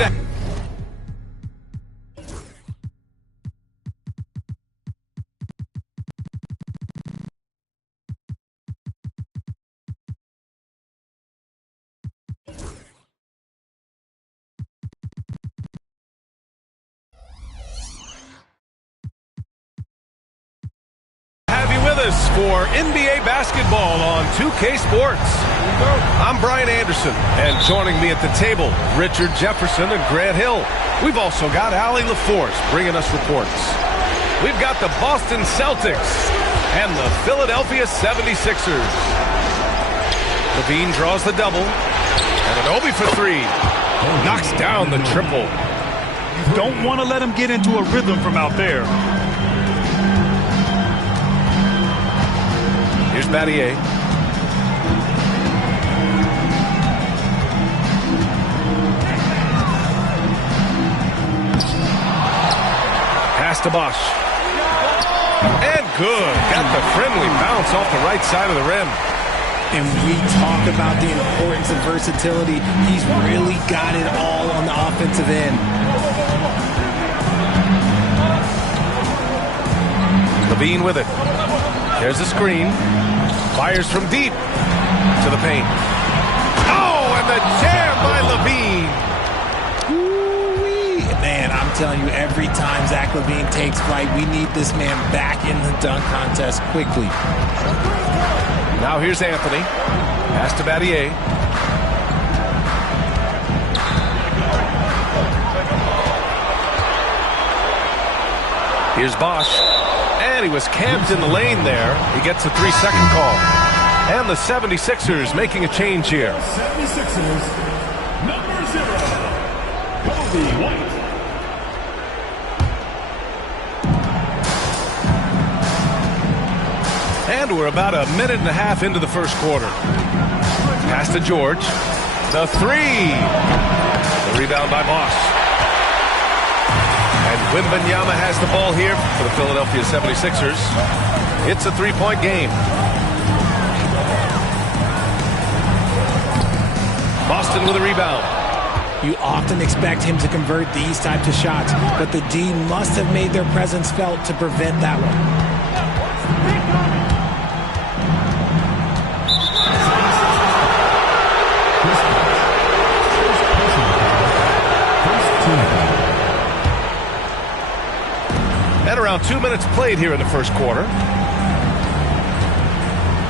to have you with us for NBA basketball on 2K Sports. I'm Brian Anderson, and joining me at the table, Richard Jefferson and Grant Hill. We've also got Allie LaForce bringing us reports. We've got the Boston Celtics and the Philadelphia 76ers. Levine draws the double, and an Obi for three. Knocks down the triple. You don't want to let him get into a rhythm from out there. Here's Battier. Pass to Bosch. And good. Got the friendly bounce off the right side of the rim. And we talk about the importance of versatility. He's really got it all on the offensive end. Levine with it. There's a screen. Fires from deep to the paint. Oh, and the jam by Levine. Ooh-wee. Man, I'm telling you, every time Zach Levine takes flight, we need this man back in the dunk contest quickly. Now here's Anthony. Pass to Battier. Here's Bosch. And he was camped in the lane there. He gets a 3-second call. And the 76ers making a change here. 76ers, number 0, Kobe White. And we're about a minute and a half into the first quarter. Pass to George. The three. The rebound by Bosch. And Wembanyama has the ball here for the Philadelphia 76ers. It's a three-point game. Boston with a rebound. You often expect him to convert these types of shots, but the D must have made their presence felt to prevent that one. At around 2 minutes played here in the first quarter.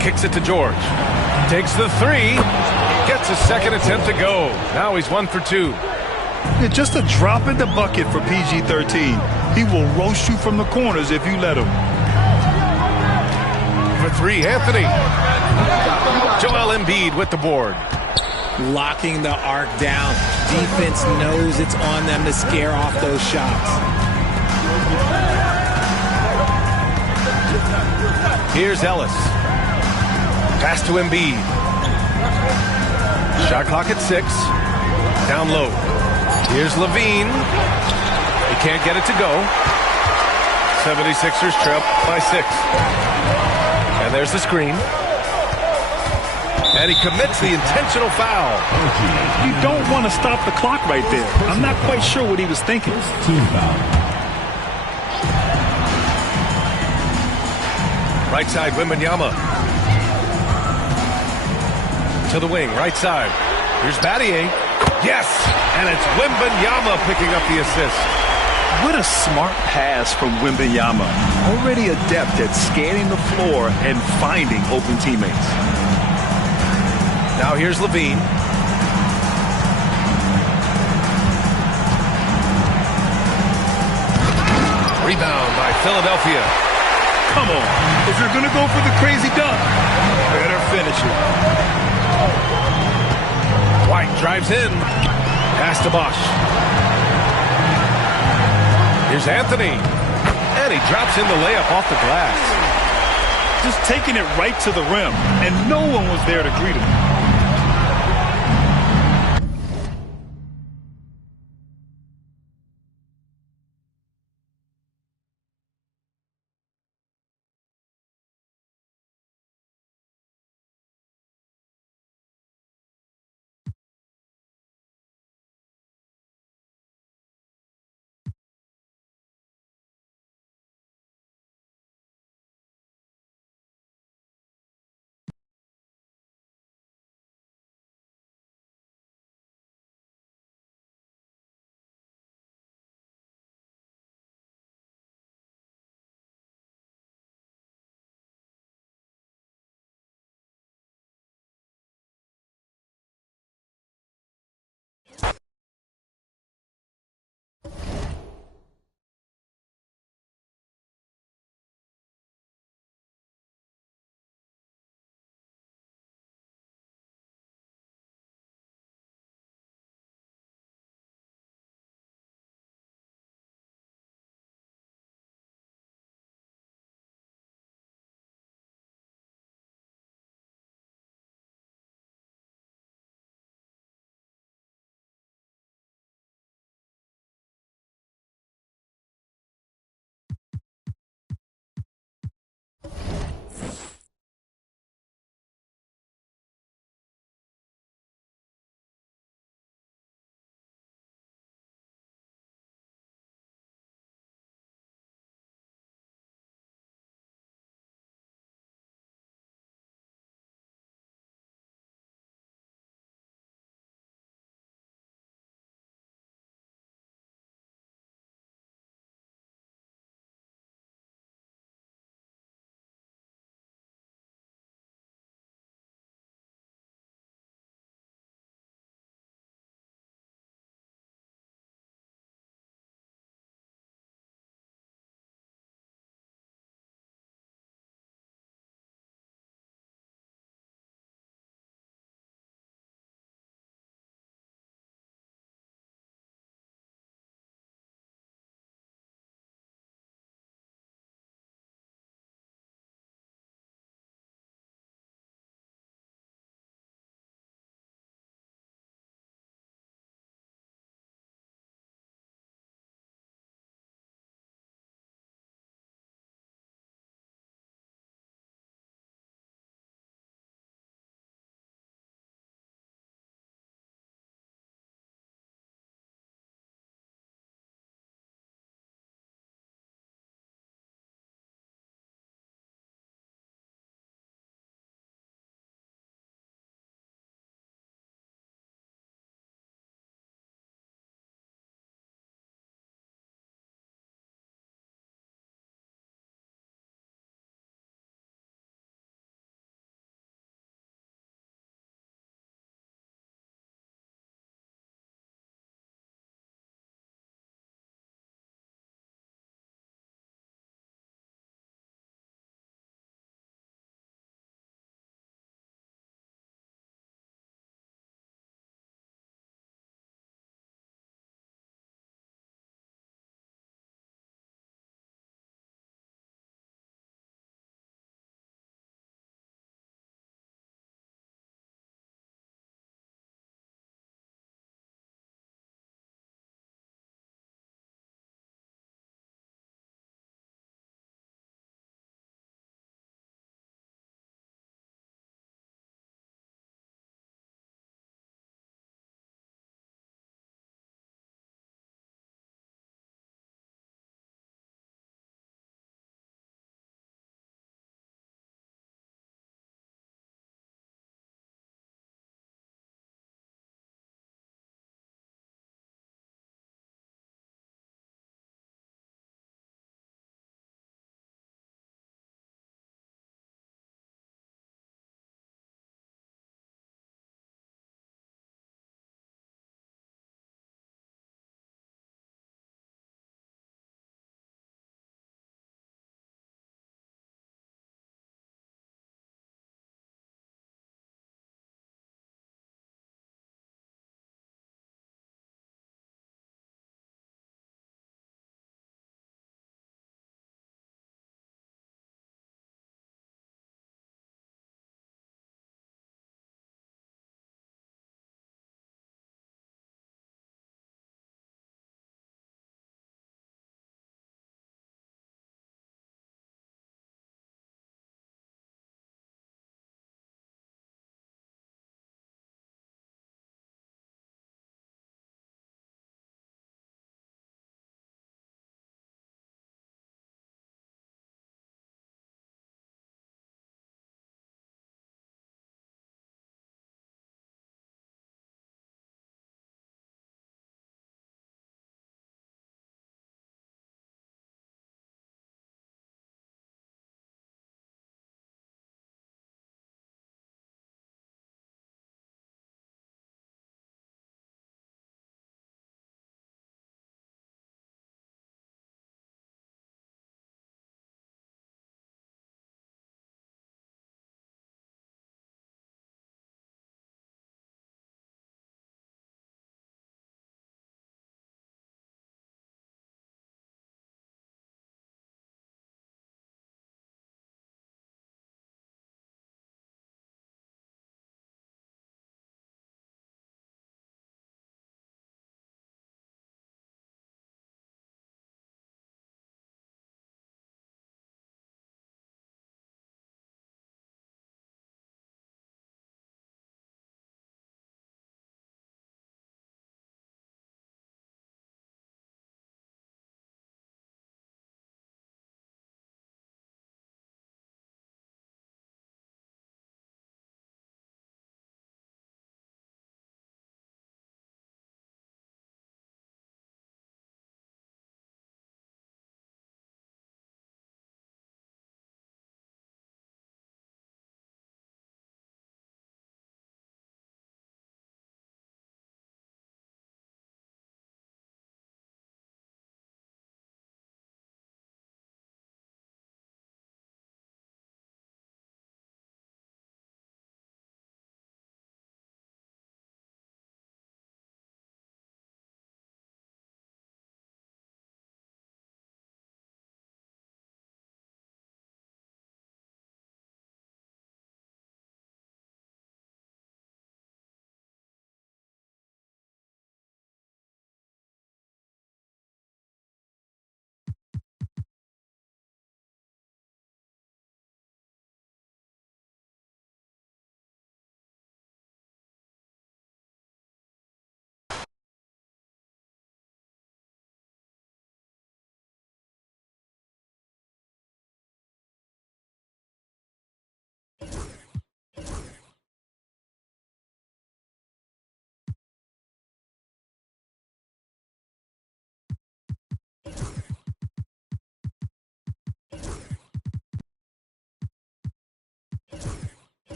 Kicks it to George. Takes the three. Gets a second attempt to go. Now he's 1 for 2. Yeah, just a drop in the bucket for PG-13. He will roast you from the corners if you let him. For three, Anthony. Joel Embiid with the board. Locking the arc down. Defense knows it's on them to scare off those shots. Here's Ellis. Pass to Embiid. Shot clock at 6. Down low. Here's Levine. He can't get it to go. 76ers trail by 6. And there's the screen. And he commits the intentional foul. You don't want to stop the clock right there. I'm not quite sure what he was thinking. Team foul. Right side, Wembanyama. To the wing, right side. Here's Battier. Yes! And it's Wembanyama picking up the assist. What a smart pass from Wembanyama. Already adept at scanning the floor and finding open teammates. Now here's Levine. Rebound by Philadelphia. Come on. If you're going to go for the crazy dunk, better finish it. White drives in. Pass to Bosch. Here's Anthony. And he drops in the layup off the glass. Just taking it right to the rim, and no one was there to greet him.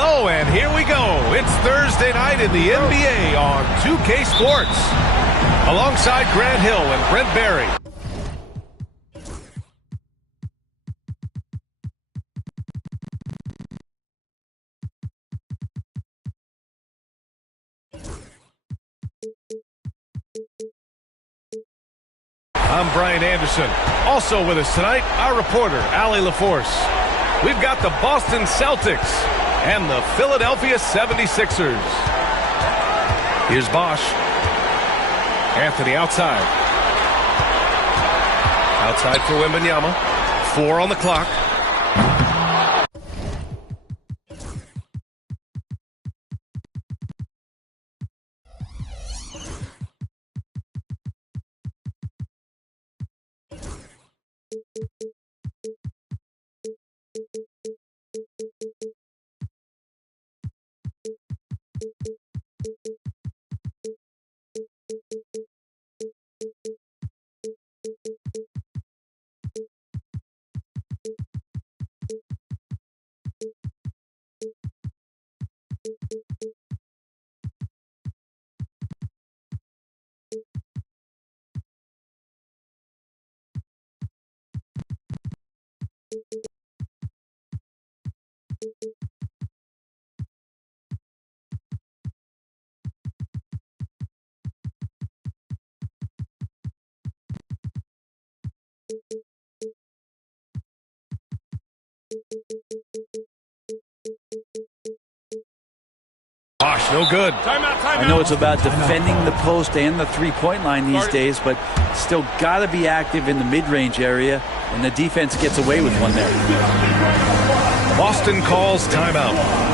Hello, and here we go. It's Thursday night in the NBA on 2K Sports. Alongside Grant Hill and Brent Barry. I'm Brian Anderson. Also with us tonight, our reporter, Allie LaForce. We've got the Boston Celtics and the Philadelphia 76ers. Here's Bosh. Anthony outside. Outside for Wembanyama. 4 on the clock. Bosh, no good. Timeout. I know it's about defending the post and the three-point line these days, but still got to be active in the mid-range area, and the defense gets away with one there. Boston calls timeout.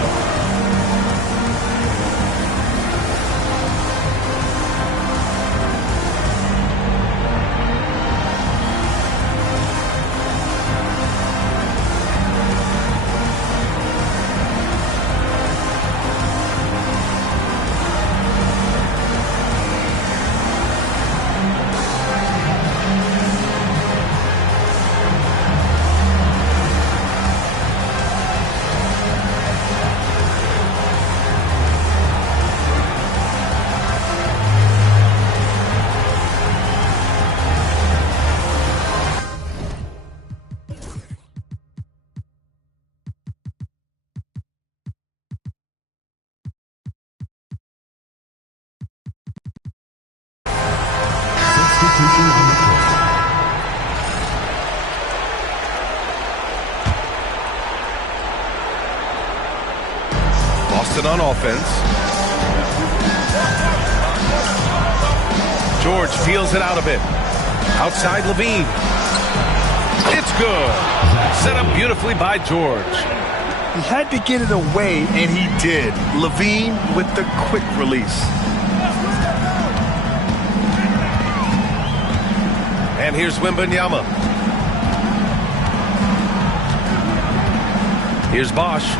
Boston on offense. George feels it out a bit. Outside Levine. It's good. Set up beautifully by George. He had to get it away, and he did. Levine with the quick release. And here's Wembanyama. Here's Bosh.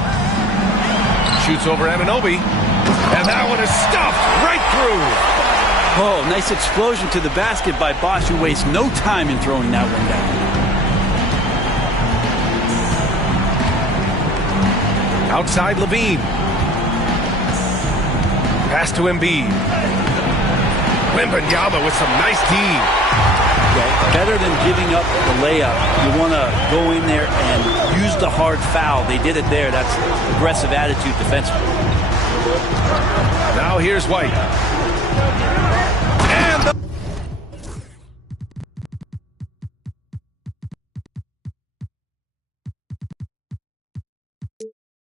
Shoots over Anunoby. And that one is stuffed right through. Oh, nice explosion to the basket by Bosh, who wastes no time in throwing that one down. Outside Levine. Pass to Embiid. Wembanyama with some nice D. Better than giving up the layup, you want to go in there and use the hard foul. They did it there. That's aggressive attitude defensively. Now here's White. And the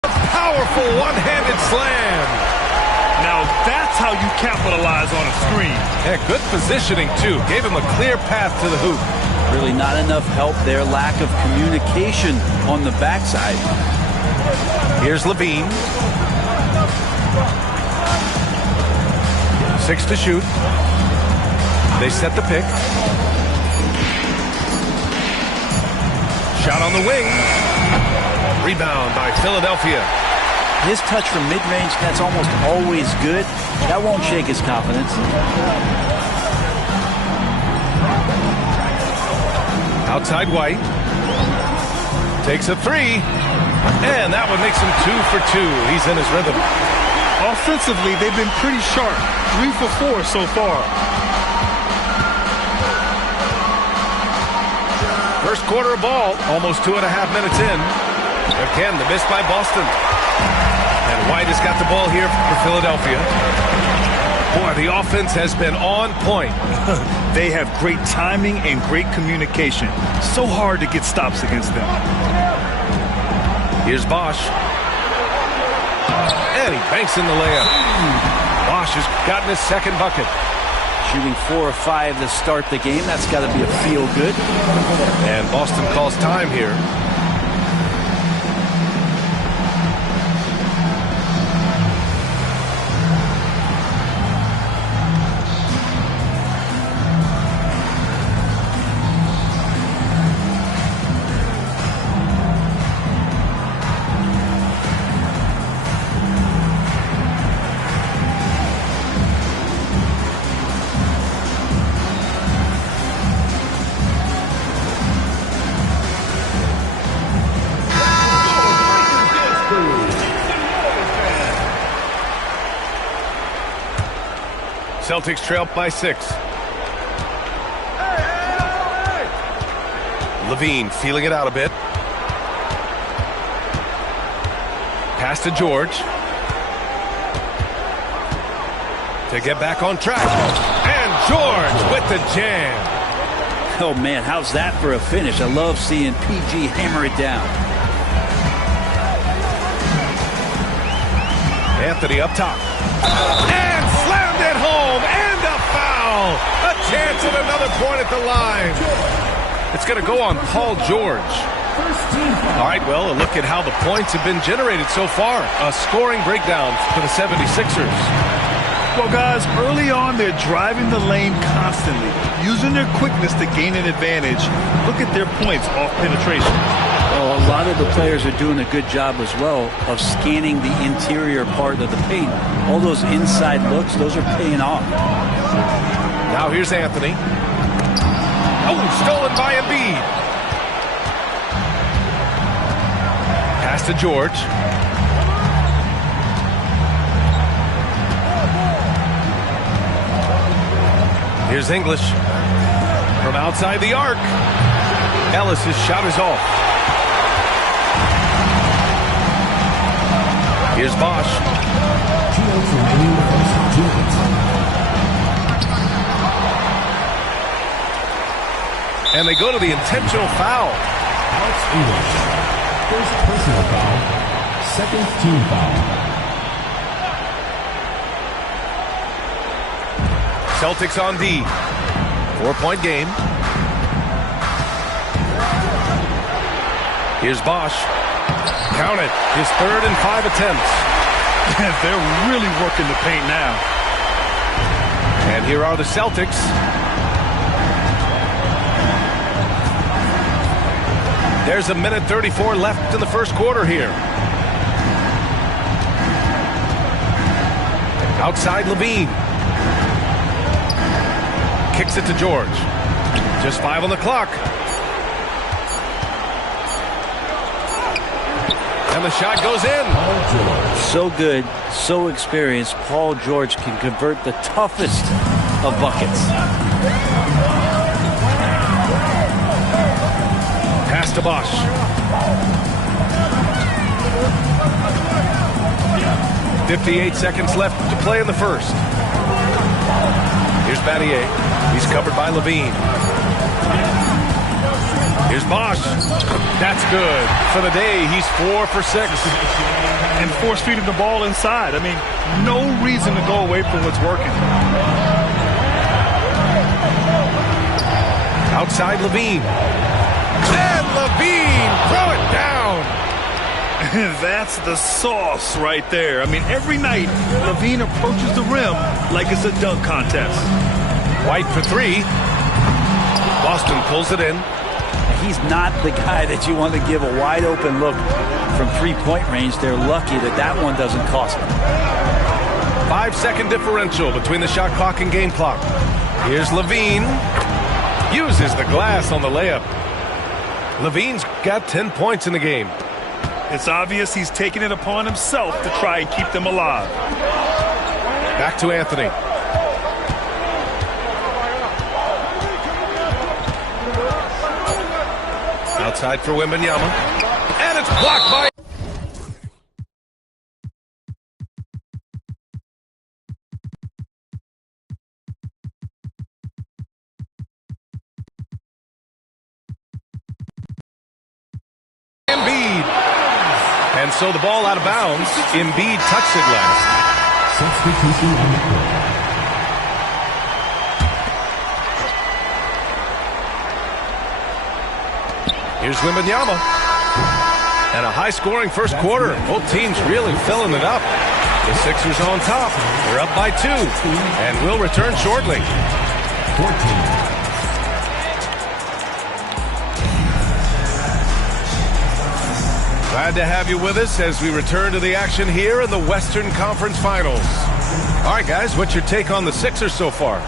powerful one-handed slam. Now that's how you capitalize on a screen. Yeah, good positioning, too. Gave him a clear path to the hoop. Really not enough help there. Lack of communication on the backside. Here's Levine. 6 to shoot. They set the pick. Shot on the wing. Rebound by Philadelphia. His touch from mid-range, that's almost always good. That won't shake his confidence. Outside White. Takes a three. And that one makes him 2 for 2. He's in his rhythm. Offensively, they've been pretty sharp. 3 for 4 so far. First quarter of ball, almost 2.5 minutes in. Again, the miss by Boston. And White has got the ball here for Philadelphia. Boy, the offense has been on point. They have great timing and great communication. So hard to get stops against them. Here's Bosch. And he banks in the layup. Bosch has gotten his second bucket. Shooting 4 or 5 to start the game. That's got to be a feel good. And Boston calls time here. Celtics trail by 6. Levine feeling it out a bit. Pass to George. To get back on track. And George with the jam. Oh, man, how's that for a finish? I love seeing PG hammer it down. Anthony up top. And slammed it home. And a foul. A chance at another point at the line. It's going to go on Paul George. All right, well, a look at how the points have been generated so far. A scoring breakdown for the 76ers. Well, guys, early on, they're driving the lane constantly, using their quickness to gain an advantage. Look at their points off penetration. Well, a lot of the players are doing a good job as well of scanning the interior part of the paint. All those inside looks, those are paying off. Now here's Anthony. Oh, stolen by Embiid. Pass to George. Here's English from outside the arc. Ellis' shot is off. Here's Bosch. And they go to the intentional foul. Alex English. First personal foul. Second team foul. Celtics on D. 4-point game. Here's Bosch. Count it. His third and 5 attempts. They're really working the paint now. And here are the Celtics. There's a minute 34 left in the first quarter here. Outside Levine. Kicks it to George. Just 5 on the clock. And the shot goes in. So good, so experienced. Paul George can convert the toughest of buckets. Pass to Bosch. .58 seconds left to play in the first. Here's Battier. He's covered by Levine. Here's Bosch. That's good. For the day, he's 4 for 6. And force feeding the ball inside. I mean, no reason to go away from what's working. Outside Levine. And Levine, throw it down. That's the sauce right there. I mean, every night, Levine approaches the rim like it's a dunk contest. White for 3. Boston pulls it in. He's not the guy that you want to give a wide open look from 3-point range. They're lucky that one doesn't cost them. 5-second differential between the shot clock and game clock. Here's Levine. Uses the glass on the layup. Levine's got 10 points in the game. It's obvious he's taking it upon himself to try and keep them alive. Back to Anthony. Outside for Wembanyama. And it's blocked by... Embiid. And so the ball out of bounds. Embiid touched it last. Substitution on the court. Here's Wembanyama. And a high-scoring first quarter. Both teams really filling it up. The Sixers on top. They're up by 2. And will return shortly. 14. Glad to have you with us as we return to the action here in the Western Conference Finals. All right, guys, what's your take on the Sixers so far?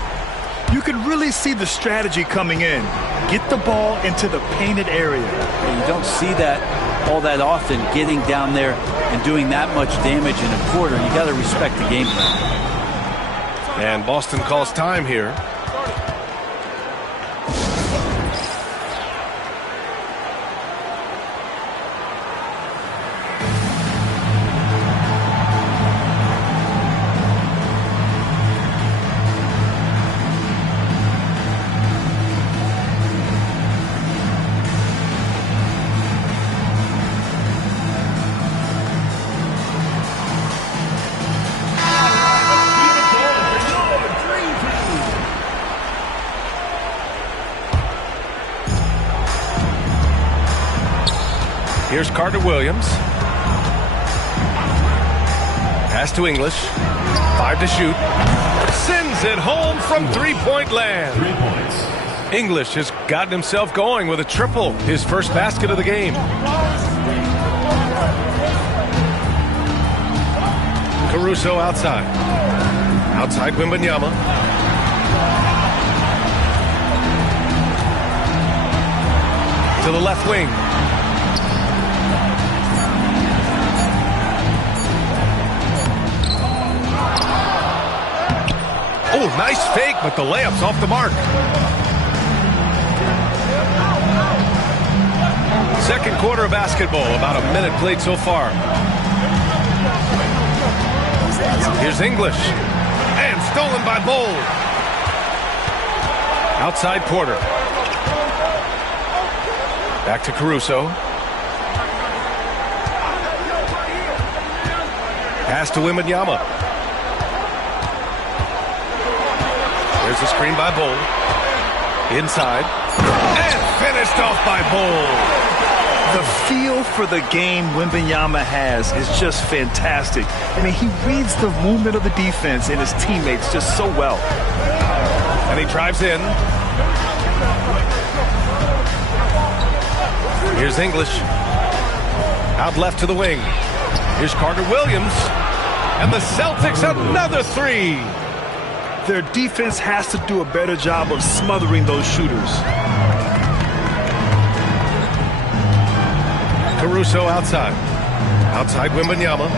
You can really see the strategy coming in. Get the ball into the painted area. You don't see that all that often, getting down there and doing that much damage in a quarter. You got to respect the game plan. And Boston calls time here. Here's Carter Williams. Pass to English. 5 to shoot. Sends it home from three-point land. 3 points. English has gotten himself going with a triple. His first basket of the game. Caruso outside. Outside Wembanyama. To the left wing. Oh, nice fake, but the layup's off the mark. Second quarter of basketball, about a minute played so far. Here's English. And stolen by Bol. Outside Porter. Back to Caruso. Pass to Wembanyama. There's the screen by Bol. Inside. And finished off by Bol. The feel for the game Wembanyama has is just fantastic. I mean, he reads the movement of the defense and his teammates just so well. And he drives in. Here's English. Out left to the wing. Here's Carter Williams. And the Celtics another three. Their defense has to do a better job of smothering those shooters. Caruso outside. Outside Wembanyama.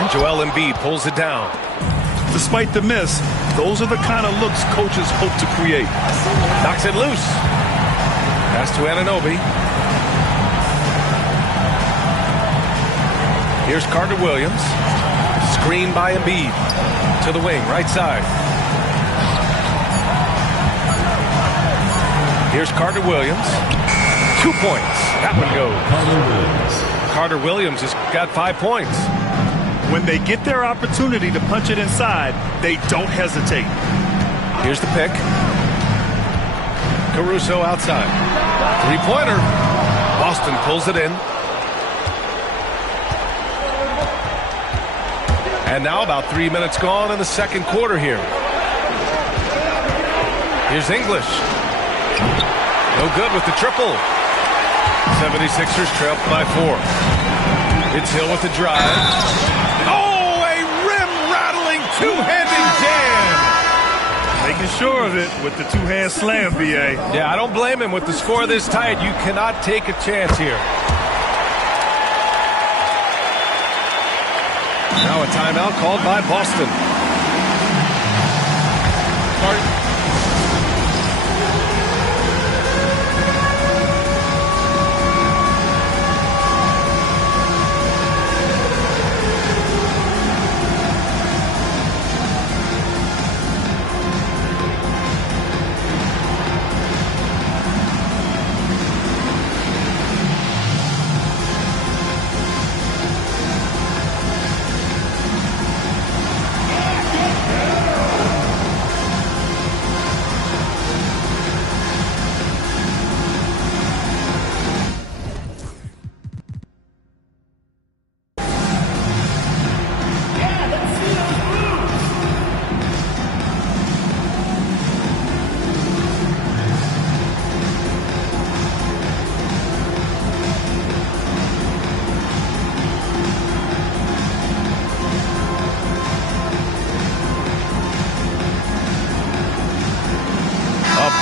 And Joel Embiid pulls it down. Despite the miss, those are the kind of looks coaches hope to create. Knocks it loose. Pass to Anunoby. Here's Carter Williams. Screen by Embiid. To the wing, right side. Here's Carter Williams. 2 points. That one goes. Carter Williams has got 5 points. When they get their opportunity to punch it inside, they don't hesitate. Here's the pick. Caruso outside. Three-pointer. Boston pulls it in. And now about 3 minutes gone in the second quarter here. Here's English. No good with the triple. 76ers trail by 4. It's Hill with the drive. Oh, a rim-rattling two-handed jam. Making sure of it with the two-hand slam, B.A. Yeah, I don't blame him. With the score this tight, you cannot take a chance here. Now a timeout called by Boston.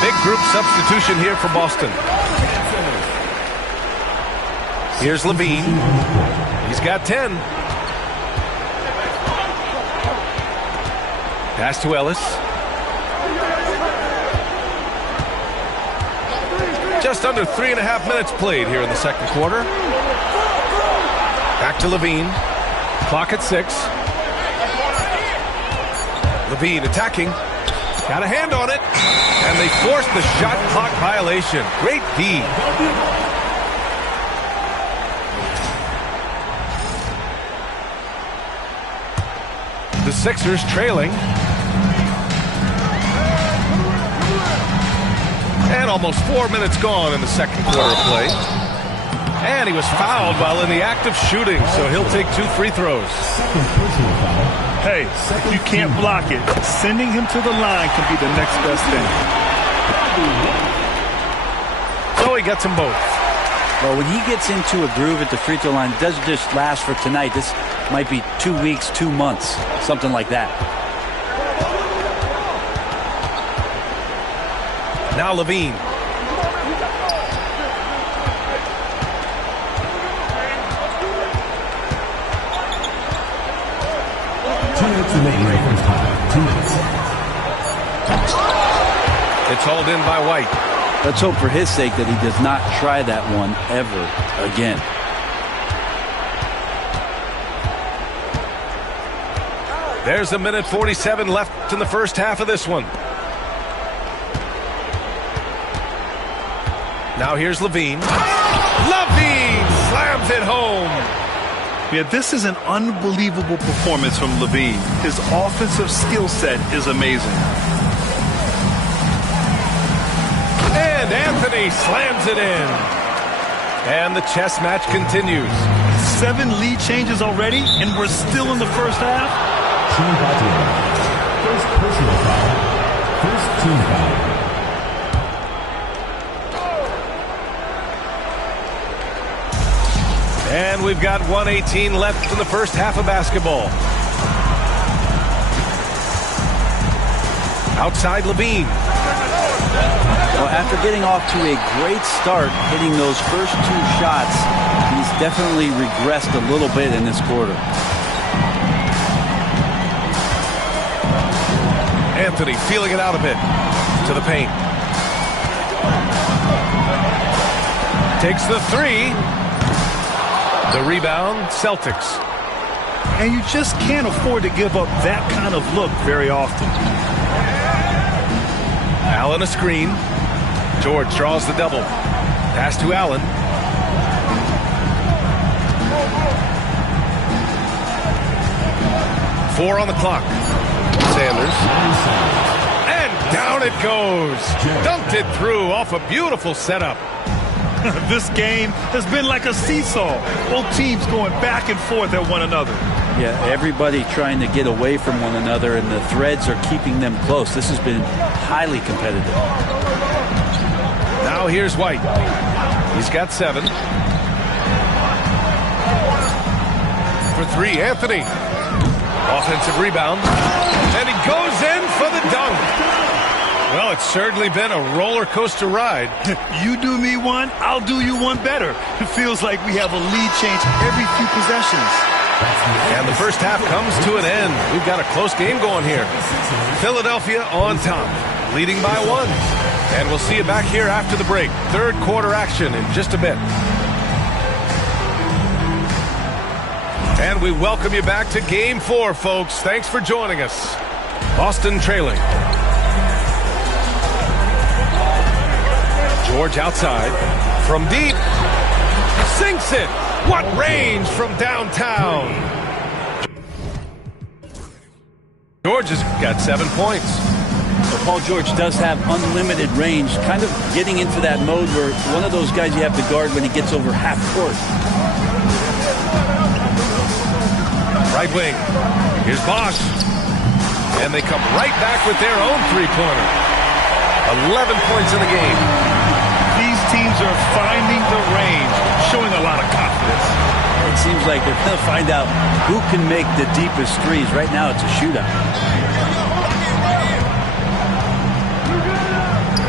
Big group substitution here for Boston. Here's Levine. He's got 10. Pass to Ellis. Just under 3.5 minutes played here in the second quarter. Back to Levine. Clock at 6. Levine attacking. Got a hand on it. And they forced the shot clock violation. Great D. The Sixers trailing. And almost 4 minutes gone in the second quarter of play. And he was fouled while in the act of shooting, so he'll take 2 free throws. Hey, if you can't block it, sending him to the line can be the next best thing. So he gets them both. Well, when he gets into a groove at the free throw line, it doesn't just last for tonight. This might be 2 weeks, 2 months, something like that. Now Levine. It's hauled in by White. Let's hope for his sake that he does not try that one ever again. There's 1:47 left in the first half of this one. Now here's Levine. Levine slams it home. Yeah, this is an unbelievable performance from Levine. His offensive skill set is amazing. And Anthony slams it in. And the chess match continues. 7 lead changes already, and we're still in the first half? First personal foul. First team foul. And we've got 1:18 left in the first half of basketball. Outside Levine. Well, after getting off to a great start, hitting those first 2 shots, he's definitely regressed a little bit in this quarter. Anthony feeling it out a bit. To the paint. Takes the 3. The rebound, Celtics. And you just can't afford to give up that kind of look very often. Allen a screen. George draws the double. Pass to Allen. Four on the clock. Sanders. And down it goes. Dunked it through off a beautiful setup. This game has been like a seesaw. Both teams going back and forth at one another. Yeah, everybody trying to get away from one another, and the threads are keeping them close. This has been highly competitive. Now here's White. He's got 7. For 3, Anthony. Offensive rebound. And he goes in for the dunk. Well, it's certainly been a roller coaster ride. You do me one, I'll do you one better. It feels like we have a lead change every few possessions. And the first half comes to an end. We've got a close game going here. Philadelphia on top, leading by 1. And we'll see you back here after the break. Third quarter action in just a bit. And we welcome you back to Game 4, folks. Thanks for joining us. Boston trailing. George outside. From deep. Sinks it. What range from downtown. George has got 7 points. So Paul George does have unlimited range, kind of getting into that mode where one of those guys you have to guard when he gets over half court. Right wing. Here's Bosch. And they come right back with their own three-pointer. 11 points in the game. These teams are finding the range, showing a lot of confidence. It seems like they're going to find out who can make the deepest threes. Right now it's a shootout.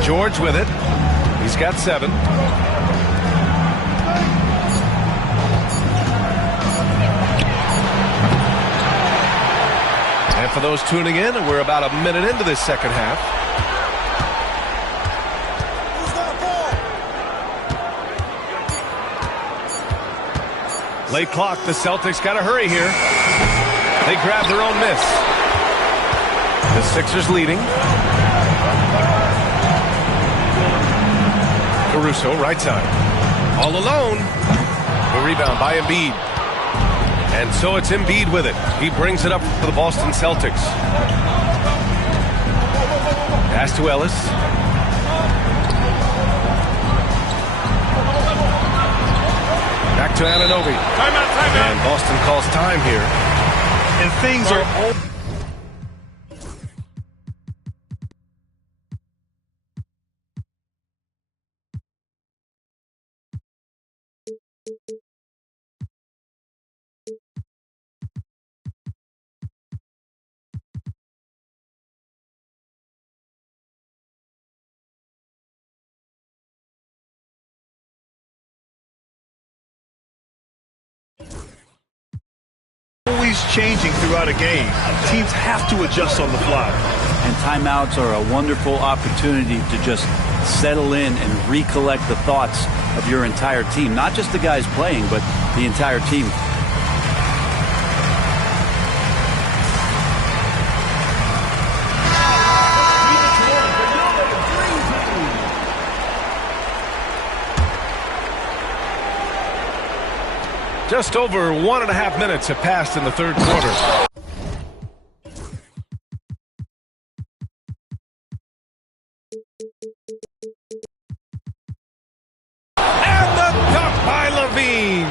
George with it. He's got 7. And for those tuning in, we're about a minute into this second half. Late clock. The Celtics got to hurry here. They grab their own miss. The Sixers leading. Caruso, right side. All alone. The rebound by Embiid. And so it's Embiid with it. He brings it up for the Boston Celtics. Pass to Ellis. Back to Anunoby. Timeout. And Boston calls time here. And things are all... always changing throughout a game. Teams have to adjust on the fly. And timeouts are a wonderful opportunity to just settle in and recollect the thoughts of your entire team. Not just the guys playing, but the entire team. Just over 1.5 minutes have passed in the third quarter. And the dunk by LaVine.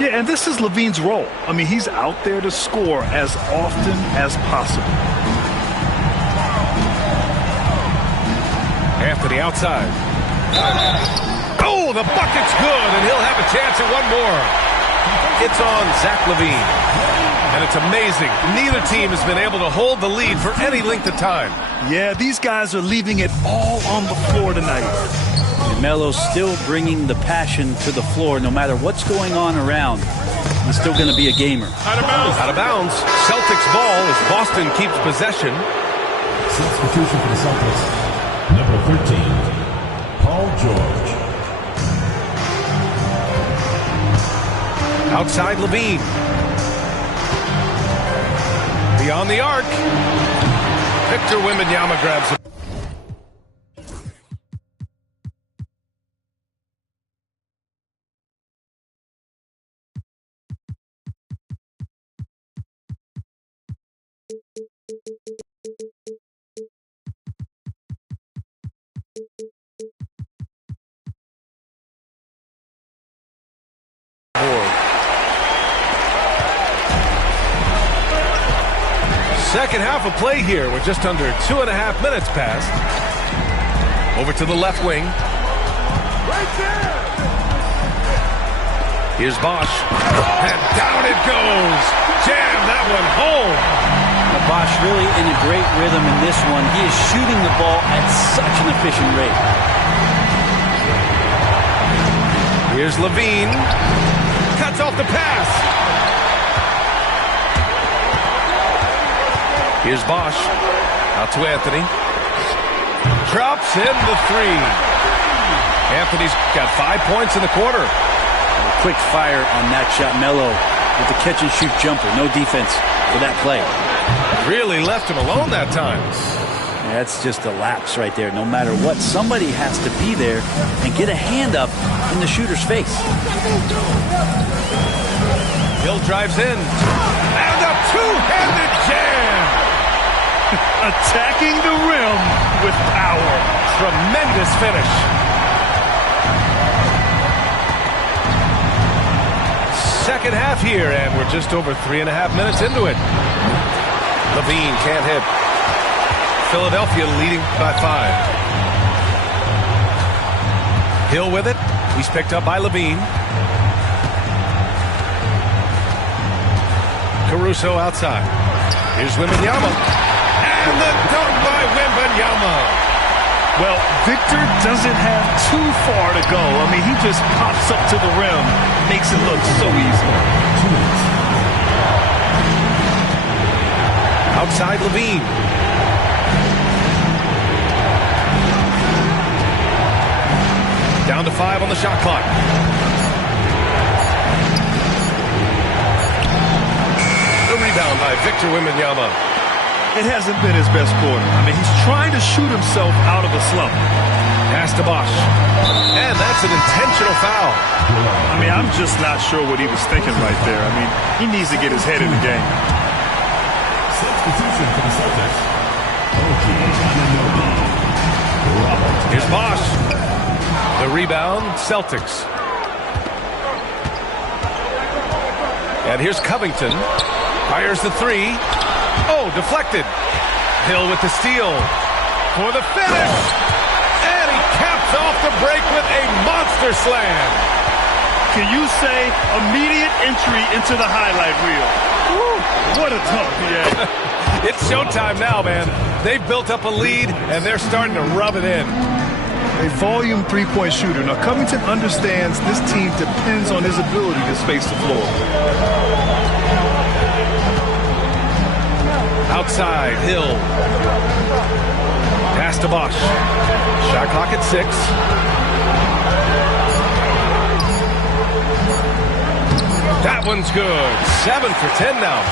Yeah, and this is LaVine's role. I mean, he's out there to score as often as possible. Anthony outside. Oh, the bucket's good, and he'll have a chance at one more. It's on Zach LaVine. And it's amazing. Neither team has been able to hold the lead for any length of time. Yeah, these guys are leaving it all on the floor tonight. Melo's still bringing the passion to the floor. No matter what's going on around, he's still going to be a gamer. Out of bounds. Out of bounds. Celtics ball as Boston keeps possession. Substitution for the Celtics. Number 13, Paul George. Outside LaVine. Beyond the arc. Victor Wembanyama grabs it. Second half of play here with just under 2.5 minutes passed. Over to the left wing. Right there. Here's Bosch. And down it goes. Jam that one home. Bosch really in a great rhythm in this one. He is shooting the ball at such an efficient rate. Here's Levine. Cuts off the pass. Here's Bosch. Out to Anthony. Drops in the three. Anthony's got 5 points in the quarter. A quick fire on that shot. Melo with the catch-and-shoot jumper. No defense for that play. Really left him alone that time. That's just a lapse right there. No matter what, somebody has to be there and get a hand up in the shooter's face. Hill drives in. And a two-handed jam. Attacking the rim with power. Tremendous finish. Second half here, and we're just over 3.5 minutes into it. Levine can't hit. Philadelphia leading by 5. Hill with it. He's picked up by Levine. Caruso outside. Here's Wembanyama. And the dunk by Wembanyama. Well, Victor doesn't have too far to go. I mean, he just pops up to the rim. Makes it look so easy. Outside Levine. Down to 5 on the shot clock. The rebound by Victor Wembanyama. It hasn't been his best quarter. I mean, he's trying to shoot himself out of a slump. Pass to Bosch. And that's an intentional foul. I mean, I'm just not sure what he was thinking right there. I mean, he needs to get his head in the game. Substitution for the Celtics. OG Anunoby. Here's Bosch. The rebound, Celtics. And here's Covington. Fires the three. Oh, deflected. Hill with the steal. For the finish. And he caps off the break with a monster slam. Can you say immediate entry into the highlight reel? Woo, what a dunk he had. It's showtime now, man. They've built up a lead, and they're starting to rub it in. A volume three-point shooter. Now, Covington understands this team depends on his ability to space the floor. Outside, Hill. Pass to Bosch. Shot clock at 6. That one's good. 7 for 10 now.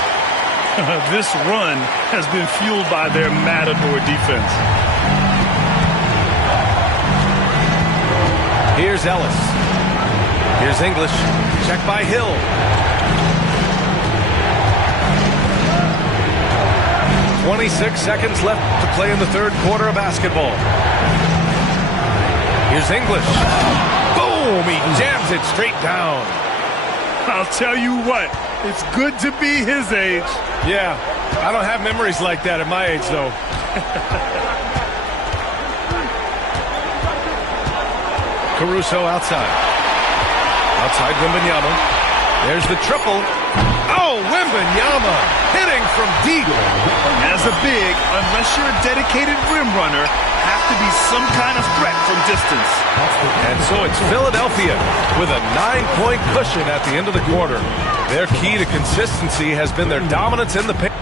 This run has been fueled by their Matador defense. Here's Ellis. Here's English. Check by Hill. "26 seconds left to play in the third quarter of basketball. Here's English. Boom! He jams it straight down. I'll tell you what, it's good to be his age. Yeah, I don't have memories like that at my age, though. Caruso outside. Outside Wembanyama. There's the triple. Oh, Wembanyama hitting from deep. As a big, unless you're a dedicated rim runner, have to be some kind of threat from distance. And so it's Philadelphia with a 9-point cushion at the end of the quarter. Their key to consistency has been their dominance in the paint.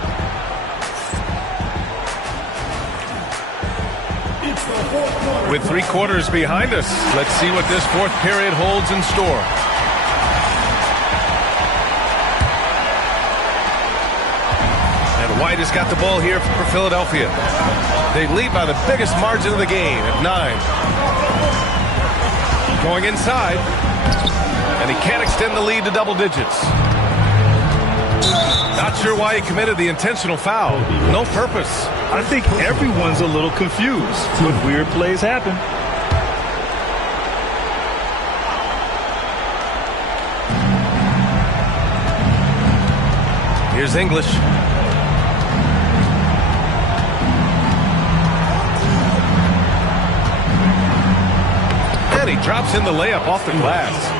With 3 quarters behind us, let's see what this fourth period holds in store. White has got the ball here for Philadelphia. They lead by the biggest margin of the game at 9. Going inside. And he can't extend the lead to double digits. Not sure why he committed the intentional foul. No purpose. I think everyone's a little confused, but weird plays happen. Here's English. And he drops in the layup off the glass.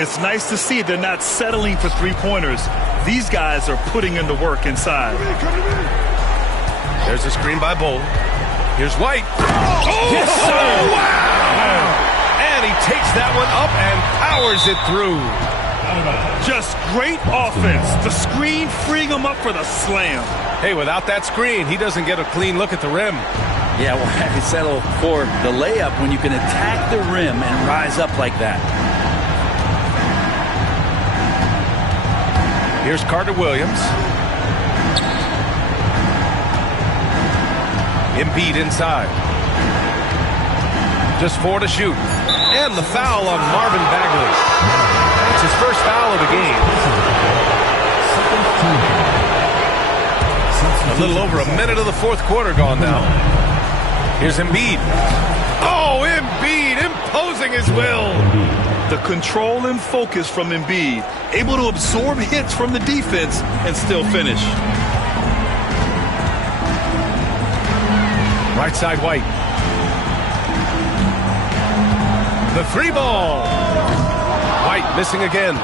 It's nice to see they're not settling for three-pointers. These guys are putting in the work inside. There's a screen by Bull. Here's White. Oh, Yes, sir. Wow! And he takes that one up and powers it through. Just great offense. The screen freeing him up for the slam. Hey, without that screen, he doesn't get a clean look at the rim. Yeah, well, I can settle for the layup when you can attack the rim and rise up like that. Here's Carter Williams. Embiid inside. Just 4 to shoot. And the foul on Marvin Bagley. That's his first foul of the game. A little over a minute of the fourth quarter gone now. Here's Embiid. Oh, Embiid imposing his will. The control and focus from Embiid, able to absorb hits from the defense and still finish. Right side White. The three ball. White missing again.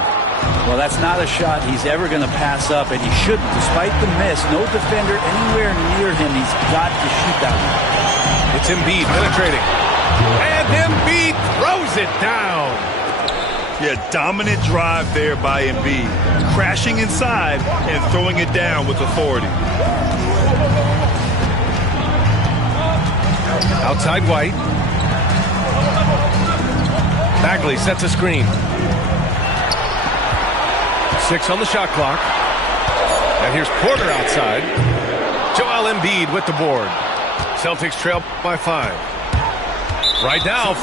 Well, that's not a shot he's ever going to pass up, and he shouldn't. Despite the miss, no defender anywhere near him. He's got to shoot that one. It's Embiid penetrating. And Embiid throws it down. Yeah, dominant drive there by Embiid. Crashing inside and throwing it down with authority. Outside White. Bagley sets a screen. 6 on the shot clock. And here's Porter outside. Joel Embiid with the board. Celtics trail by 5. Right now.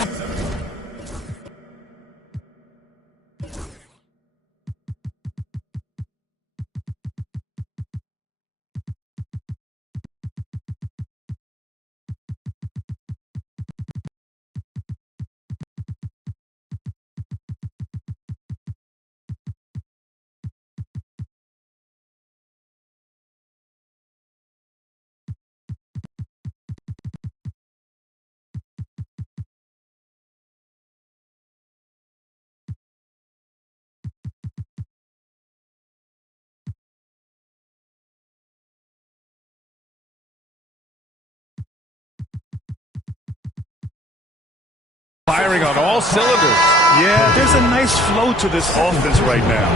Firing on all cylinders. Yeah, there's a nice flow to this offense right now.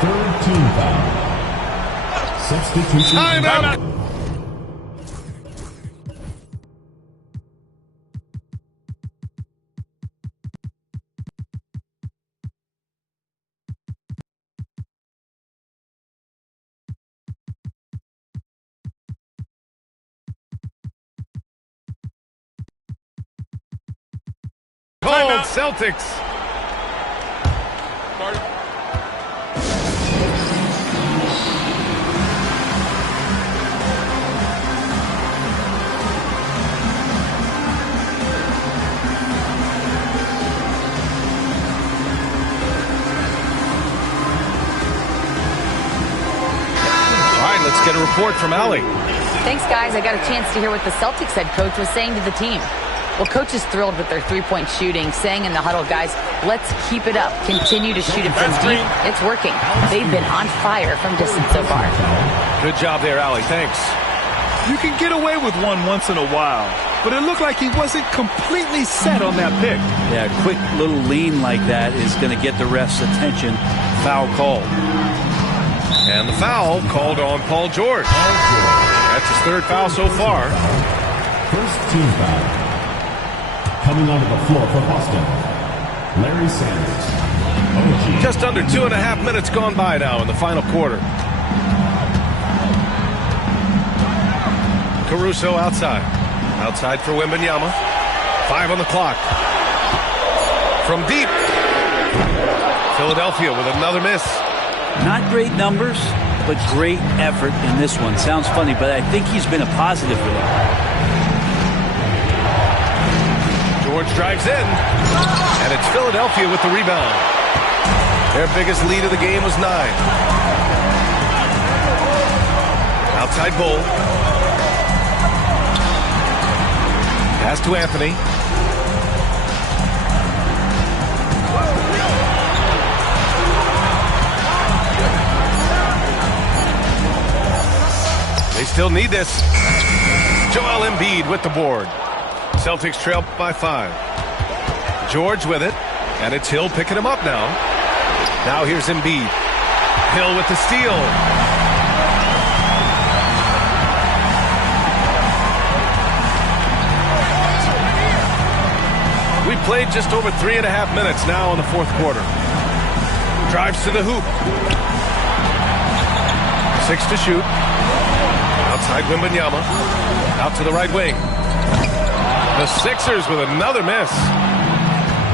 Third team foul. Substitution. Timeout. Called Celtics. Let's get a report from Allie. Thanks, guys. I got a chance to hear what the Celtics head coach was saying to the team. Well, coach is thrilled with their three-point shooting, saying in the huddle, guys, let's keep it up. Continue to shoot it from deep. It's working. They've been on fire from distance so far. Good job there, Allie. Thanks. You can get away with one once in a while, but it looked like he wasn't completely set on that pick. Yeah, a quick little lean like that is going to get the ref's attention. Foul called. And the foul called on Paul George. That's his third foul so far. First team foul. Coming onto the floor for Boston, Larry Sanders. OG. Just under 2.5 minutes gone by now in the final quarter. Caruso outside. Outside for Wembanyama. 5 on the clock. From deep. Philadelphia with another miss. Not great numbers, but great effort in this one. Sounds funny, but I think he's been a positive for them. George drives in, and it's Philadelphia with the rebound. Their biggest lead of the game was 9. Outside Bull. Pass to Anthony. still need this. Joel Embiid with the board. Celtics trail by 5. George with it, and it's Hill picking him up now. Now here's Embiid. Hill with the steal. We played just over 3.5 minutes now in the fourth quarter. Drives to the hoop. 6 to shoot. Outside Wembanyama. Out to the right wing. The Sixers with another miss.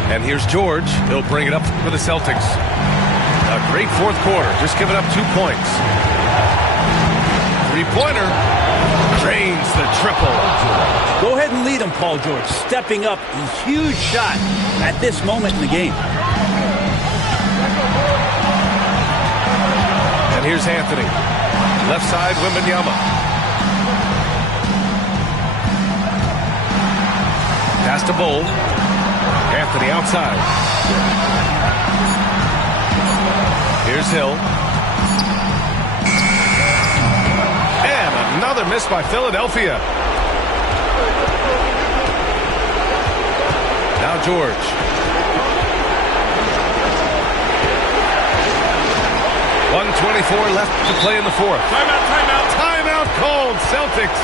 And here's George. He'll bring it up for the Celtics. A great fourth quarter. Just giving up 2 points. Three-pointer. Drains the triple. Go ahead and lead him, Paul George. Stepping up. A huge shot at this moment in the game. And here's Anthony. Left side, Wembanyama. Pass to Bull. Anthony outside. Here's Hill. And another miss by Philadelphia. Now George. .124 left to play in the fourth. Timeout, timeout. Timeout called. Celtics.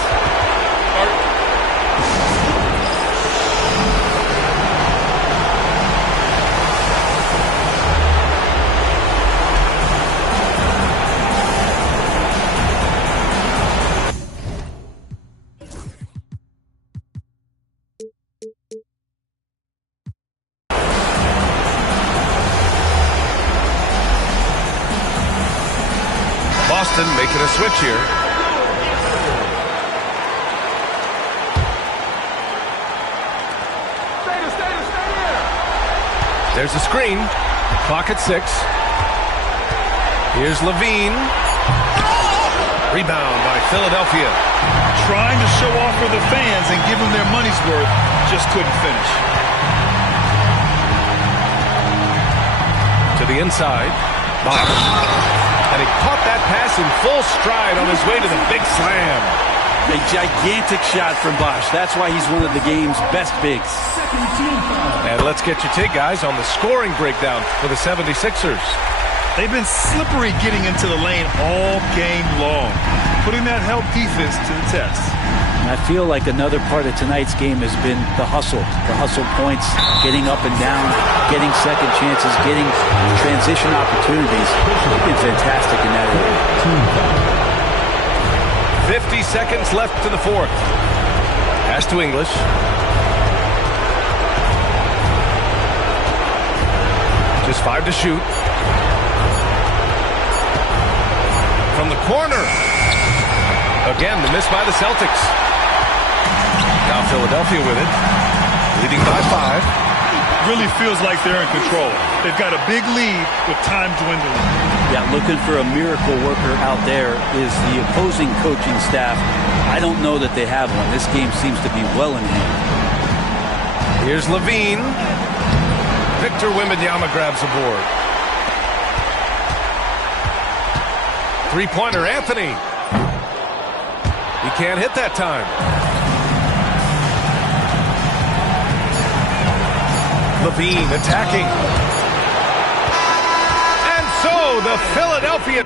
Boston making a switch here. There's a screen. Clock at 6. Here's Levine. Rebound by Philadelphia. Trying to show off for the fans and give them their money's worth. Just couldn't finish. To the inside. Bosch. And he caught that pass in full stride on his way to the big slam. A gigantic shot from Bosch. That's why he's one of the game's best bigs. And let's get your take, guys, on the scoring breakdown for the 76ers. They've been slippery getting into the lane all game long, putting that help defense to the test. And I feel like another part of tonight's game has been the hustle points, getting up and down, getting second chances, getting transition opportunities. They've been fantastic in that area. 50 seconds left to the fourth. Pass to English. Just 5 to shoot. From the corner. Again, the miss by the Celtics. Now Philadelphia with it. Leading by 5. Really feels like they're in control. They've got a big lead with time dwindling. Yeah, looking for a miracle worker out there is the opposing coaching staff. I don't know that they have one. This game seems to be well in hand. Here's Levine. Victor Wembanyama grabs the board. Three-pointer, Anthony. He can't hit that time. Levine attacking. And so the Philadelphia